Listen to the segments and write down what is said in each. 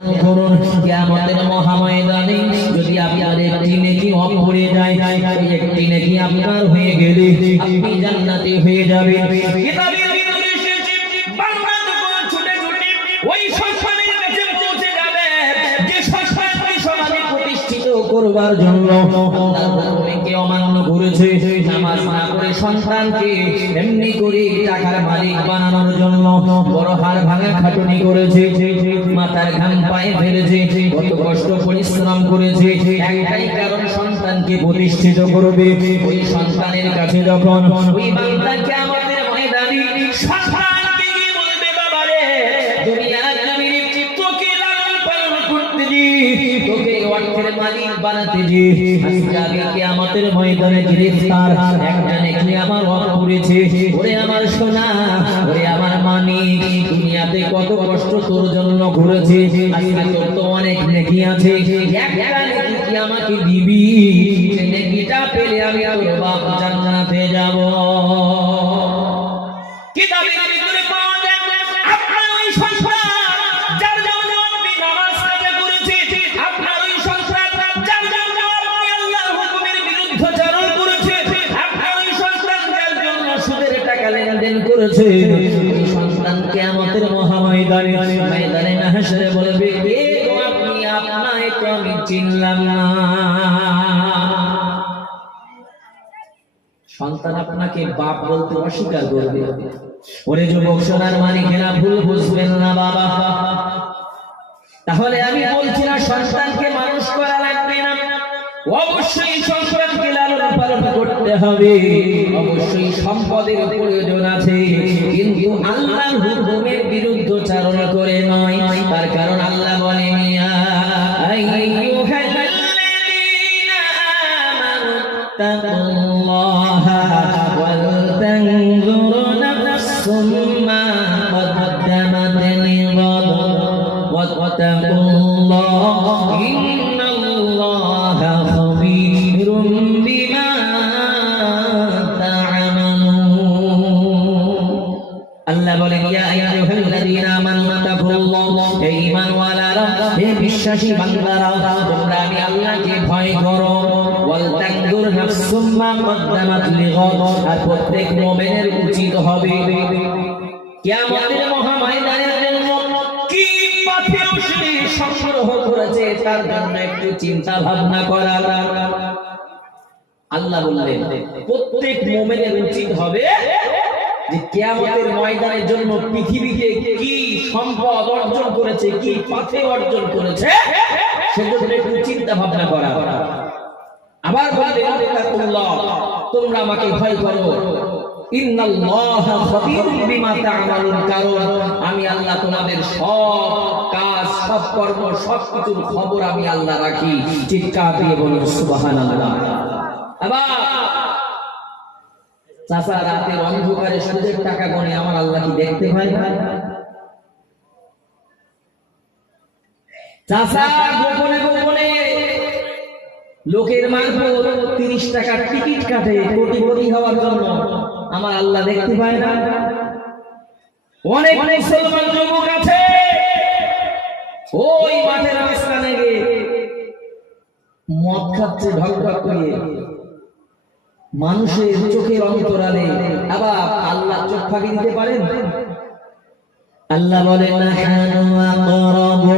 করুন কিয়ামতের মহাময়দানে যদি আপনার একটি নেকি অফ করে যায়, ওই একটি নেকি আপনার হয়ে গেলে আপনি জান্নাতি হয়ে যাবেন। কিতাবে ভিতরে এসেছে বান্দা যখন ছুটে ছুটে ওই শ্মশানের কাছে পৌঁছে যাবে, যে শ্মশানকে সমাধি প্রতিষ্ঠিত করবার জন্য আল্লাহর হুকুমকে অমান্য করেছে, নামাজ না পড়ে সন্তানকে এমনি করে টাকার মালিক বানানোর জন্য বড় হাড় ভাঙা খাটুনি করেছে, মাথার ঘাম পায়ে ফেলেছে, কত কষ্ট পরিশ্রম করেছে, একটাই কারণ সন্তানকে প্রতিষ্ঠিত করবে। ওই সন্তানের কাছে যখন ওই বান্দা কিয়ামতের ময়দানে সন্তানকে গিয়ে বলবে, বাবা রে, দুনিয়ার জমিনে তোকে লালন পালন করতে দি, তোকে অর্থের মালিক বানাতে দি, আজকে আমি কিয়ামতের ময়দানে গ্রেফতার, একটা নেকি আমার অফ করেছে। ওরে আমার সোনা, ওরে আমার মানিক, দুনিয়াতে কত কষ্ট তোর জন্য ঘুরেছে, আজকে তোর তো অনেক নেকি আছে, একটা নেকি কি আমাকে দিবি? সেই নেকিটা পেলে আমি তোর বাপ জান্নাতে যাব। কিতাবে ভিতরে পাওয়া যায় আপনার ওই সংসার যার জন্য আপনি নামাজ কাজা করেছে, আপনার ওই সংসার যার জন্য আপনি আল্লাহর হুকুমের বিরুদ্ধাচরণ করেছে, আপনার ওই সংসার যার জন্য সুদের টাকা লেনদেন করেছে, ওই সন্তান কিয়ামতের মহাময়দানে ময়দানে মাহশরে বলবে, কে গো আপনি? আপনাকে তো আমি চিনলাম না। সন্তান আপনাকে বাপ বলতে অস্বীকার করবে। ওরে যুবক সোনার মানিকেরা, ভুল বুঝবেন না বাবা। তাহলে আমি বলছি না সন্তানকে মানুষ করা লাগবে না, অবশ্যই সন্তানকে লালন পালন করতে হবে, অবশ্যই সম্পদের প্রয়োজন আছে, কিন্তু আল্লাহর হুকুমের বিরুদ্ধাচরণ করে নয়। তার কারণ আল্লাহ বলেন, ইয়া আইয়ুহাল্লাযীনা আমানু তাকুল্লাহা ওয়াল তানজুর নাফসুম মা কদ্দামাত লিগাদ ওয়াত্তাকুল্লাহ ইন্নাল্লাহা খাবীরুম বিমা তা'মালুন। আল্লাহ বলেন, ইয়া আইয়ুহাল্লাযীনা আমানু তাকুল্লাহ, হে ঈমানওয়ালারা, হে বিশ্বাসী বান্দারা, তোমরা আমি আল্লাহকে ভয় করো। ওয়াল তানজুর নাফসুম মা কদ্দামাত লিগাদ, আর প্রত্যেক মুমিনের উচিত হবে কিয়ামতের মহাময়দানের জন্য কি পাথেয় সে সংগ্রহ করেছে তার জন্য একটু চিন্তা ভাবনা করা। আল্লাহ বললেন প্রত্যেক মুমিনের উচিত হবে যে কিয়ামতের ময়দানের জন্য পৃথিবীতে কি সম্পদ অর্জন করেছে, কি পাথেয় অর্জন করেছে, সেজন্য একটু চিন্তা ভাবনা করা। আবার বললেন, তাকুল্লাহ, তোমরা আমাকে ভয় করো, ইন্নাল্লাহা খাবীরুম বিমা তা'মালুন, কারণ আমি আল্লাহ তোমাদের সব কাজ, সব কর্ম, সব কিছুর খবর আমি আল্লাহ রাখি। চিৎকার দিয়ে বলুন সুবহানাল্লাহ। আবার চাচা রাতের অন্ধকারে সুদের টাকা গণে আমার আল্লাহ কি দেখতে পায়? চাচা গোপনে গোপনে লোকের মারফত 30 টাকার টিকিট কাটে কোটিপতি হওয়ার জন্য, আমার আল্লাহ দেখতে পায় না? অনেক মুসলমান যুবক আছে ওই মাঠের মাঝখানে গিয়ে মদ খাচ্ছে ঢক ঢক করে, মানুষের চোখের অন্তরালে। আবার আল্লাহ চোখ ফাঁকি দিতে পারেন? আল্লাহ বলেন, নাহানু আকরাবু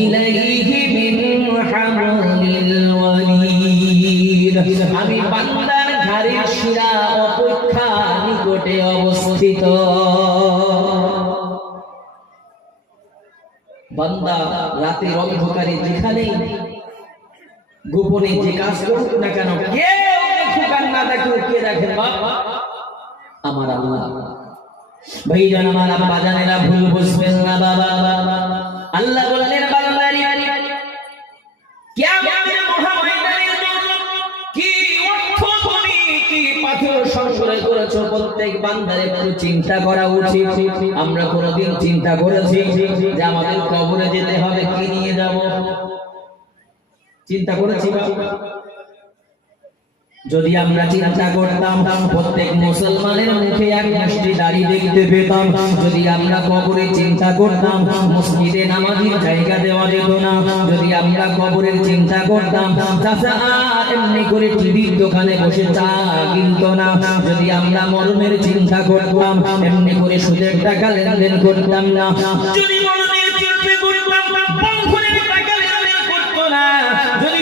ইলাইহি মিন হাবলিল ওয়ারিদ, আমি বান্দার ঘাড়ের শিরা অপেক্ষা নিকটে অবস্থিত। বান্দা রাতের অন্ধকারে যেখানে গোপনে যে কাজ করুক না কেন, কেউ দেখুক আর না দেখুক, কে দেখেন? বাবা আমার আল্লাহ। ভাইজান আমার, আব্বা জানেরা, ভুল বুঝবেন না বাবা। আল্লাহ বললেন, বান্দারি কিয়ামতের মহাময়দানের জন্য কি অর্থ তুমি কি পাথর সংগ্রহ করেছো, প্রত্যেক বান্দার একটু চিন্তা করা উচিত। আমরা কোনদিন চিন্তা করেছি যে আমাদের কবরে যেতে হবে, কি নিয়ে যাব? চিন্তা করেছি? যদি আমরা চিন্তা করতাম প্রত্যেক মুসলমানের মুখে এক মুষ্টি দাড়ি দেখতে পেতাম, যদি আমরা কবরে চিন্তা করতাম মসজিদে নামাজের জায়গা দেওয়া যেত না, যদি আমরা কবরের চিন্তা করতাম চাচা এমনি করে টিভির দোকানে বসে চা কিনতো না, যদি আমরা মরণের চিন্তা করতাম এমনি করে সুদের টাকা লেনদেন করতাম না, যদি মরণের চিন্তা করতাম বন্ধনের টাকা লেনদেন করতো না, যদি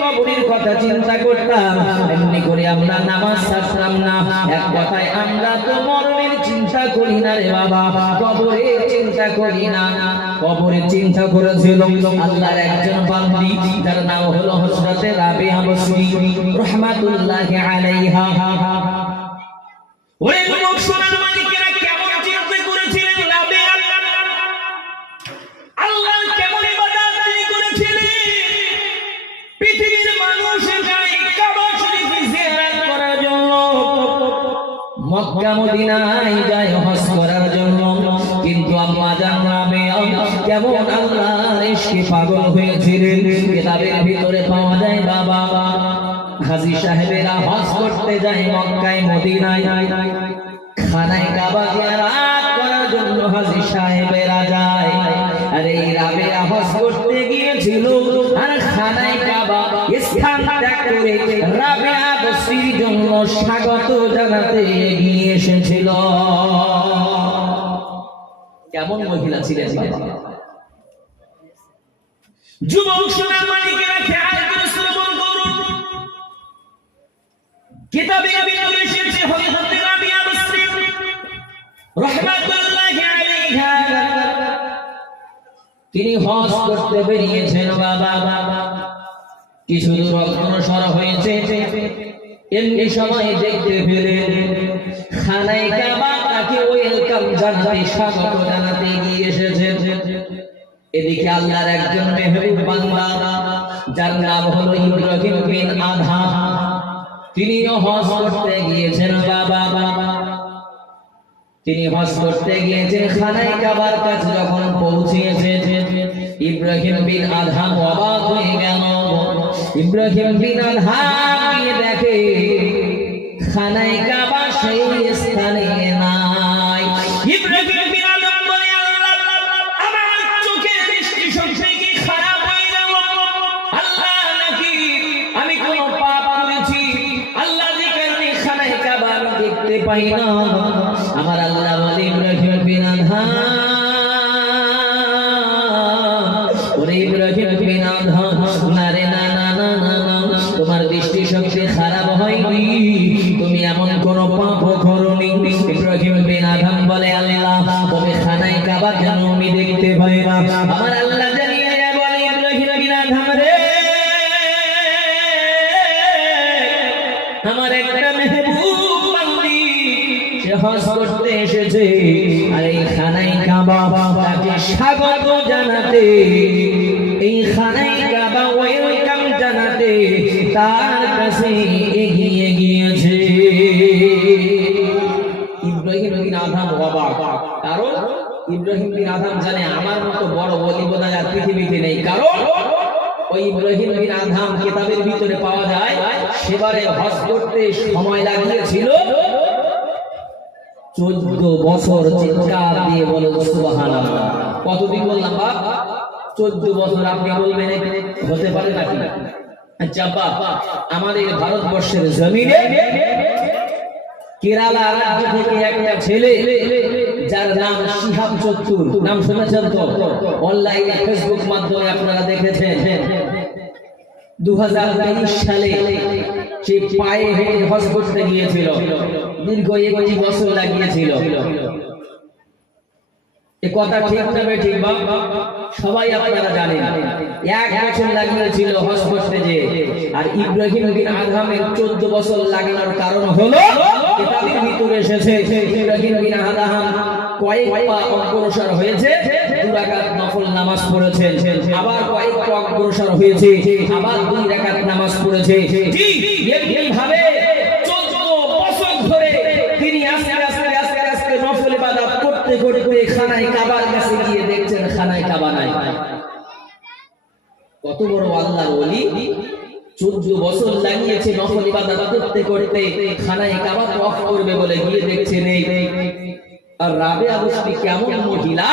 কবরের কথা চিন্তা করতাম এমনি করে আমরা নামাজ ছাড়তাম না। এক কথায় আমরা তো মরণের চিন্তা করি না রে বাবা, কবরের চিন্তা করি না। কবরের চিন্তা করেছিল আল্লাহর একজন বান্দী, যার নাম হলো হযরত রাবিয়া বসরি রাহমাতুল্লাহি আলাইহা। ওরে লোক শোনার মালিকেরা কেমন চিন্তা করেছিলেন রাবিয়া, আল্লাহ কেমন ইবাদত করেছিলেন। পৃথিবীর মানুষ যায় কাবা শরীফে জিয়ারত করার জন্য, মক্কা মদিনায় যায় হজ করার জন্য, কিন্তু আম্মা জান রাবিয়া কেমন আল্লাহর ইশকে পাগল হয়েছিলেন। কিতাবের ভিতরে পাওয়া যায় বাবা হাজী সাহেবেরা হজ করতে যায় মক্কায় মদিনায়, খানায় কাবা জিয়ারত করার জন্য হাজী সাহেবেরা যায়। আর এই রাবিয়া হজ করতে গিয়েছিল আর খানায় কাবা স্থান ত্যাগ করে রাবিয়া বসরির জন্য স্বাগত জানাতে এগিয়ে এসেছিল। কেমন মহিলা ছিলেন বাবা। যুবক সোনার মালিকেরা খেয়াল করে শ্রবণ করুন, কিতাবে ভিতরে এসেছে হযরত রাবিয়া বসরি রাহমাতুল্লাহি আলাইহা, তিনি হজ করতে বেরিয়েছেন বাবা। কিছু দূর অগ্রসর হয়েছে, এমনি সময় দেখতে পেলেন খানায় কাবা তাকে ওয়েলকাম জানাতে স্বাগত জানাতে এগিয়ে এসেছে। এদিকে আল্লাহর একজন মেহবুব বান্দা যার নাম হলো ইব্রাহিম বিন আদহাম, তিনিও হজ করতে গিয়েছেন বাবা। তিনি হজ করতে গিয়েছেন খানায় কাবার কাছে, যখন পৌঁছেছেন ইব্রাহিম বিন আদহাম অবাক হয়ে গেল। ইব্রাহিম বিন আদহাম গিয়ে দেখে খানায় কাবা সেই স্থানে নাই। ইব্রাহিম বিন আদহাম বলে আল্লাহ আমার চোখের দৃষ্টিশক্তি কি খারাপ হয়ে গেল? আল্লাহ নাকি আমি কোনো পাপ করেছি? আল্লাহ যে কারণে খানায় কাবা আমি দেখতে পাই না। আমার আল্লাহ বলে ইব্রাহিম বিন আদহাম, ওরে ইব্রাহিম বিন আদহাম, না রে না না না না না, তোমার দৃষ্টিশক্তি খারাপ হয়নি, তুমি এমন কোন পাপ করনি। ইব্রাহিম বিন আদহাম বলে আল্লাহ তবে খানায় কাবা কেন আমি দেখতে পাই না? আমার আল্লাহ জানিয়ে বলে ইব্রাহিম বিন আদহাম রে, আমার একটা মেহবুব বান্দি সে হজ করতে এসেছে, আর এই খানায় কাবা তাকে স্বাগত জানাতে, এই খানায় কাবা ওয়েলকাম জানাতে তার কাছে এগিয়ে গিয়েছে। ইব্রাহিম বিন আদহাম অবাক, কারণ ইব্রাহিম বিন আদহাম জানে আমার মতো বড় ওলি বোধহয় আর পৃথিবীতে নেই। কারণ ওই ইব্রাহিম বিন আদহাম কিতাবের ভিতরে পাওয়া যায় সেবারে হজ করতে সময় লাগিয়েছিল 14 বছর। চিৎকার দিয়ে বলো সুবহানাল্লাহ। কতদিন বললাম বাপ? 14 বছর। আপনি বলবেন হতে পারে নাকি? আচ্ছা বাবা, আমাদের ভারতবর্ষের জমিনে কেরালা রাজ্য থেকে একটা ছেলে যার নাম শিহাব চতুর, নাম শুনেছেন তো? অনলাইনে ফেসবুক মাধ্যমে আপনারা দেখেছেন। 2023 সালে সে পায়ে হেঁটে হজ করতে গিয়েছিল, দীর্ঘ 21 বছর লাগিয়েছিল। এ কথা ঠিক না ঠিক বাবা? সবাই আপনারা জানেন 1 বছর লাগিয়েছিল হজ করতে যে। আর ইব্রাহিম বিন আদহামের 14 বছর লাগানোর কারণ হলো কিতাবের ভিতরে এসেছে ইব্রাহিম বিন আদহাম কয়েক পা অগ্রসর হয়েছে, 2 রাকাত নফল নামাজ পড়েছেন, আবার কয়েক পা অগ্রসর হয়েছে, আবার 2 রাকাত নামাজ পড়েছে। ঠিক এইভাবে 14 বছর ধরে তিনি আস্তে আস্তে আস্তে আস্তে নফল ইবাদত করতে করতে খানায় কাবার কাছে গিয়ে দেখছেন খানায় কাবা নাই। কত বড় আল্লাহর ওলি! 14 বছর লাগিয়েছে নফল ইবাদত করতে করতে, খানায়ে কাবা তওয়াফ করবে বলে গিয়ে দেখছে নেই। আর রাবেয়া বসরি কেমন মহিলা,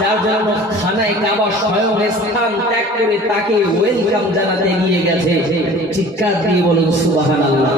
যার জন্য খানায়ে কাবা স্বয়ং স্থান ত্যাগ করে তাকে ওয়েলকাম জানাতে নিয়ে গেছে। চিৎকার দিয়ে বলুন সুবহানাল্লাহ।